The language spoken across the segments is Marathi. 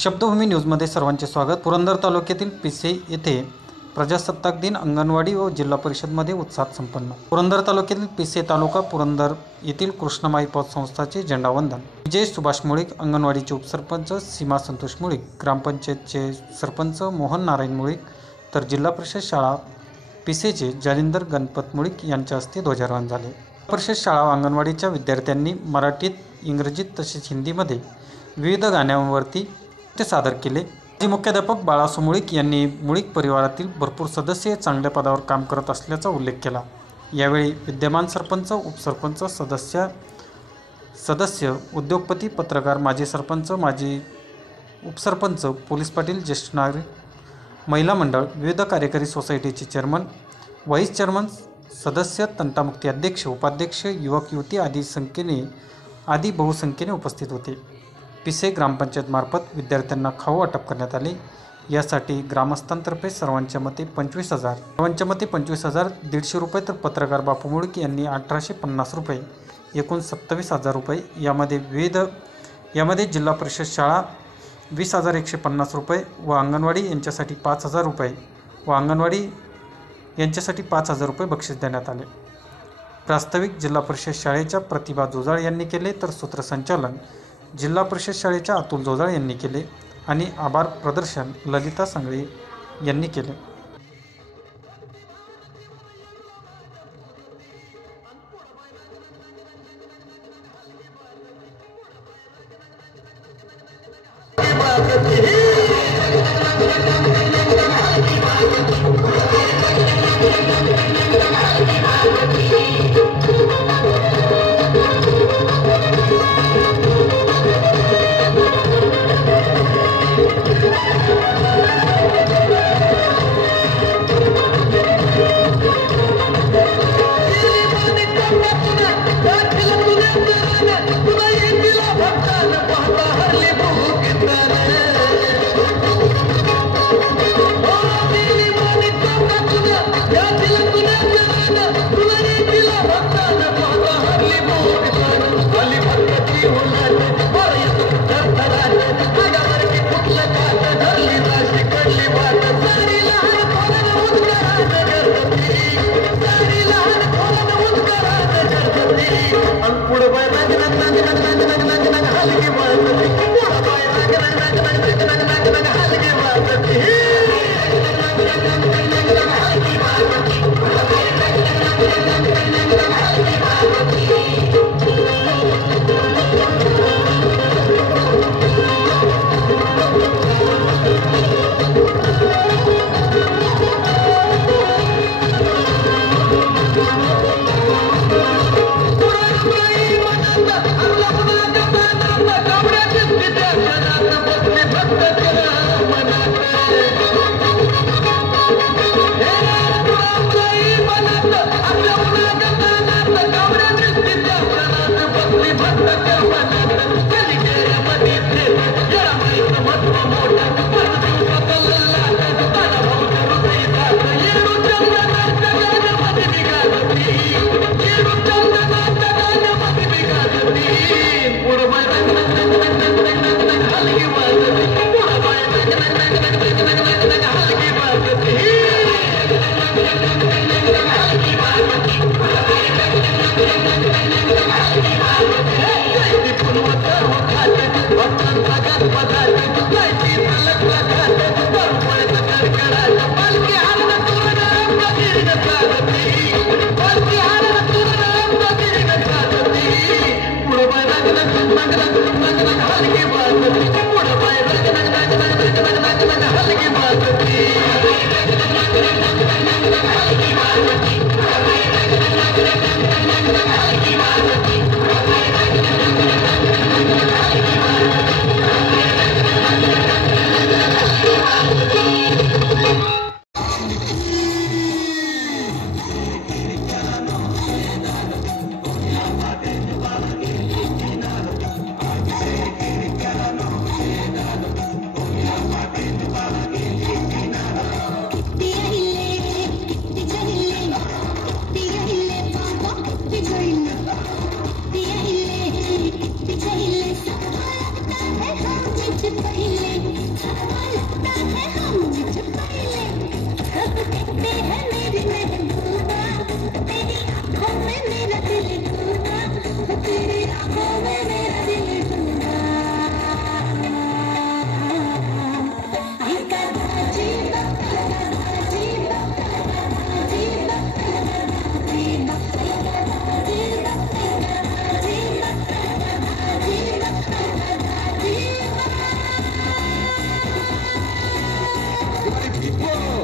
शब्दभूमी न्यूजमध्ये सर्वांचे स्वागत। पुरंदर तालुक्यातील पिसे येथे प्रजासत्ताक दिन अंगणवाडी व जिल्हा परिषदमध्ये उत्साहात संपन्न। पुरंदर तालुक्यातील पिसे तालुका पुरंदर येथील कृष्णमाई पौध संस्थाचे झेंडावंदन विजय सुभाष मुळीक, अंगणवाडीचे उपसरपंच सीमा संतोष मुळीक, ग्रामपंचायतचे सरपंच मोहन नारायण मुळीक तर जिल्हा परिषद शाळा पिसेचे जालिंदर गणपत मुळीक यांच्या हस्ते ध्वजारोहण झाले। परिषद शाळा व अंगणवाडीच्या विद्यार्थ्यांनी मराठीत, इंग्रजीत तसेच हिंदीमध्ये विविध गाण्यांवरती ते सादर केले। मुख्याध्यापक बाळासू मुळीक यांनी मुळीक परिवारातील भरपूर सदस्य चांगल्या पदावर काम करत असल्याचा उल्लेख केला। यावेळी विद्यमान सरपंच, उपसरपंच, सदस्य, उद्योगपती, पत्रकार, माजी सरपंच, माजी उपसरपंच, पोलीस पाटील, ज्येष्ठ नागरिक, महिला मंडळ, विविध कार्यकारी सोसायटीचे चेअरमन, व्हाईस चेअरमन, सदस्य, तंटामुक्ती अध्यक्ष, उपाध्यक्ष, युवक युवती आदी बहुसंख्येने उपस्थित होते। पिसे ग्रामपंचायतमार्फत विद्यार्थ्यांना खाऊ वाटप करण्यात आले। यासाठी ग्रामस्थांतर्फे सर्वांच्या मते 25,000, 150 रुपये तर पत्रकार बापू मुळीक यांनी 1,850 रुपये, एकूण 27,000 रुपये। यामध्ये जिल्हा परिषद शाळा 20,150 रुपये व अंगणवाडी यांच्यासाठी 5,000 रुपये रुपये बक्षीस देण्यात आले। प्रास्ताविक जिल्हा परिषद शाळेच्या प्रतिभा जोजाळ यांनी केले तर सूत्रसंचालन जिल्हा परिषद शाळेच्या अतुल जोजाळ यांनी केले आणि आभार प्रदर्शन ललिता सांगळे यांनी केले।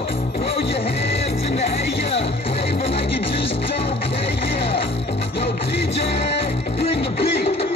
Throw your hands in the air, wave it like you just don't care. Yo, DJ, bring the beat.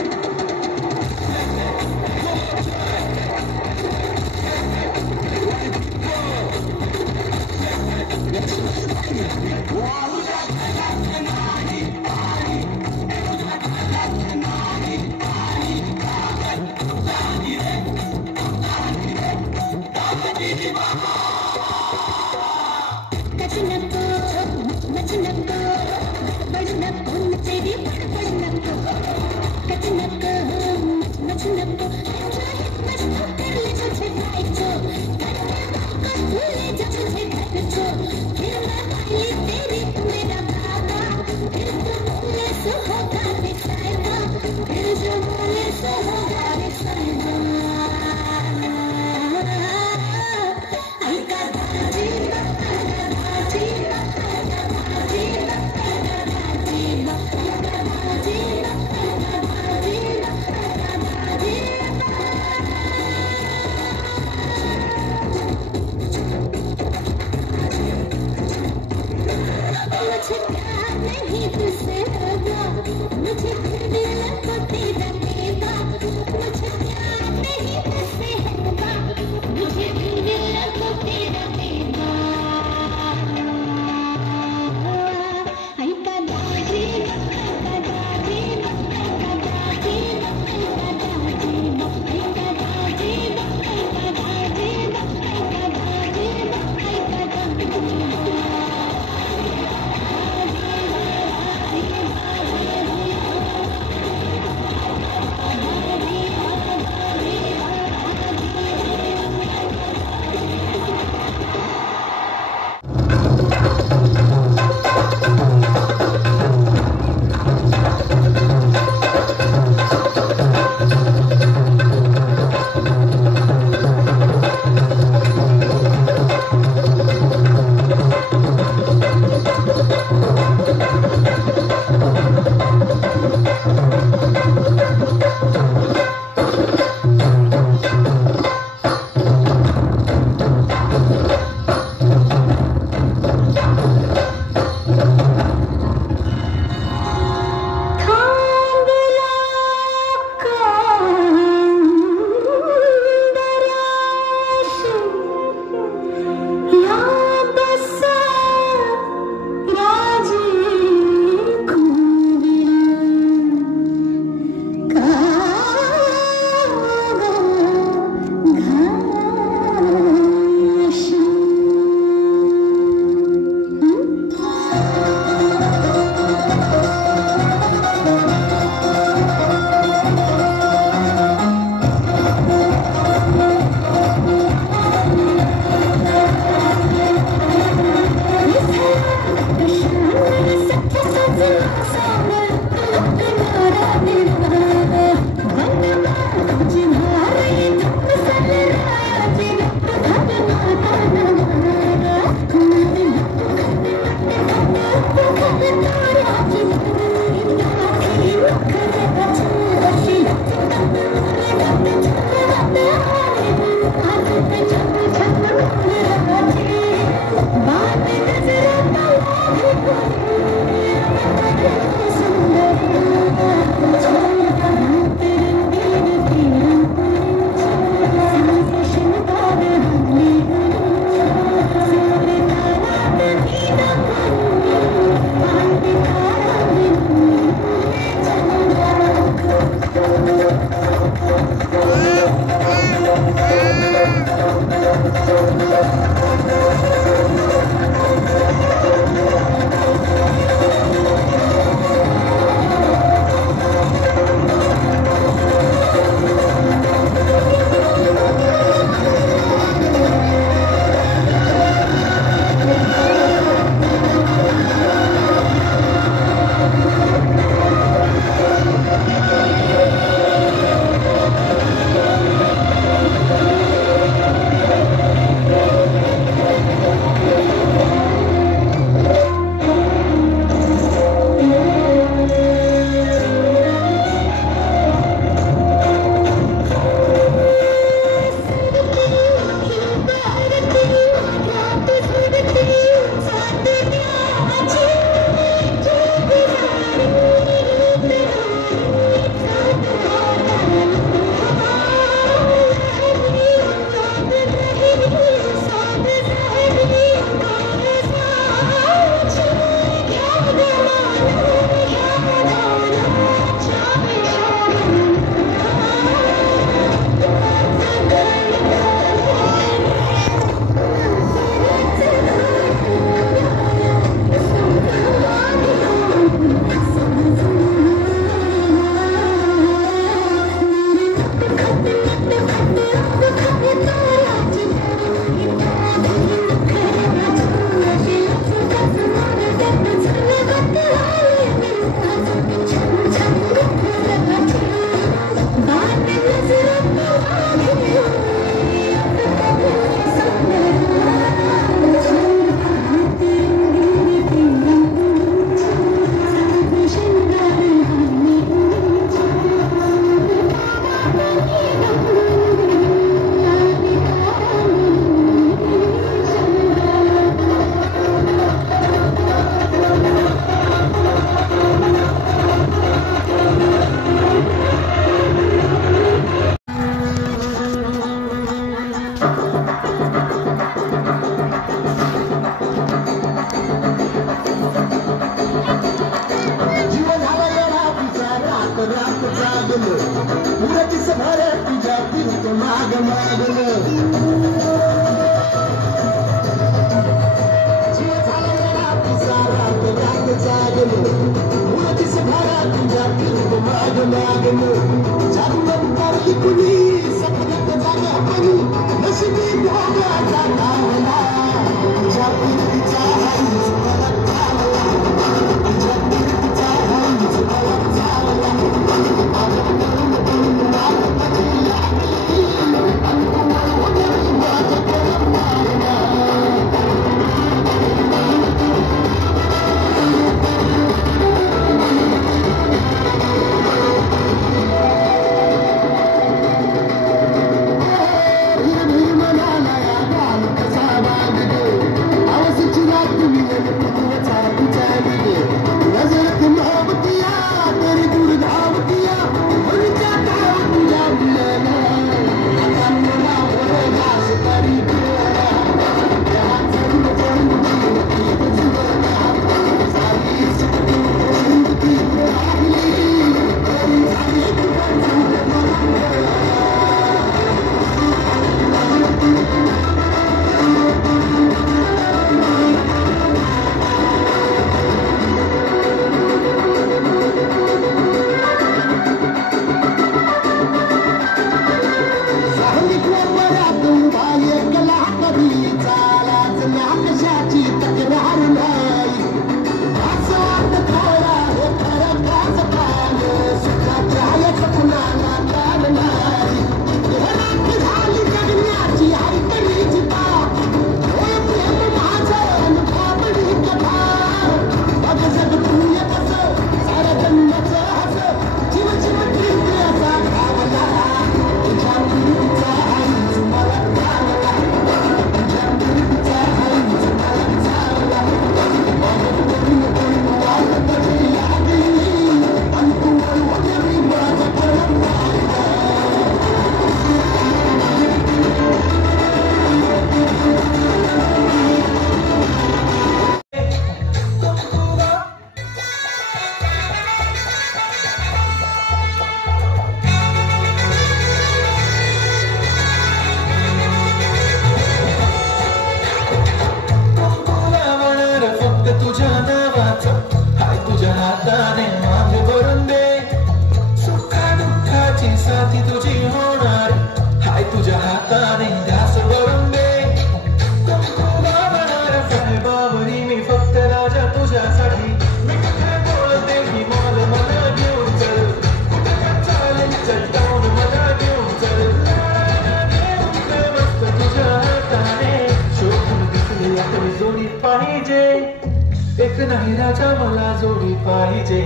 एक नाही राजा मला जोडी पाहिजे,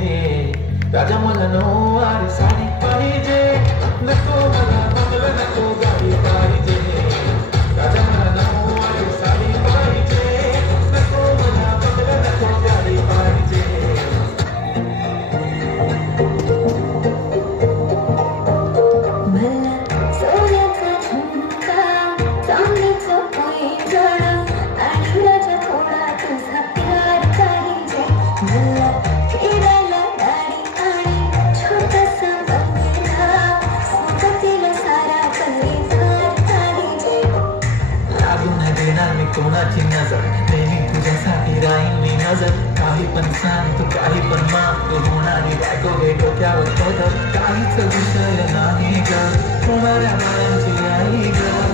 राजा मला नऊवारी साडी पाहिजे, नको मला बंगला नको गाडी पाहिजे, राजा मला नऊवारी साडी पाहिजे, नको मला बंगला नको गाडी पाहिजे. कोणाची नजर नेहमी तुझ्यासाठी राहील मी नजर, काही पण सांग तू काही पण माग, तू होणारी बायको हे डोक्यावर पदर, काहीच विषय नाही ग, होणाऱ्या मुलांची आई ग.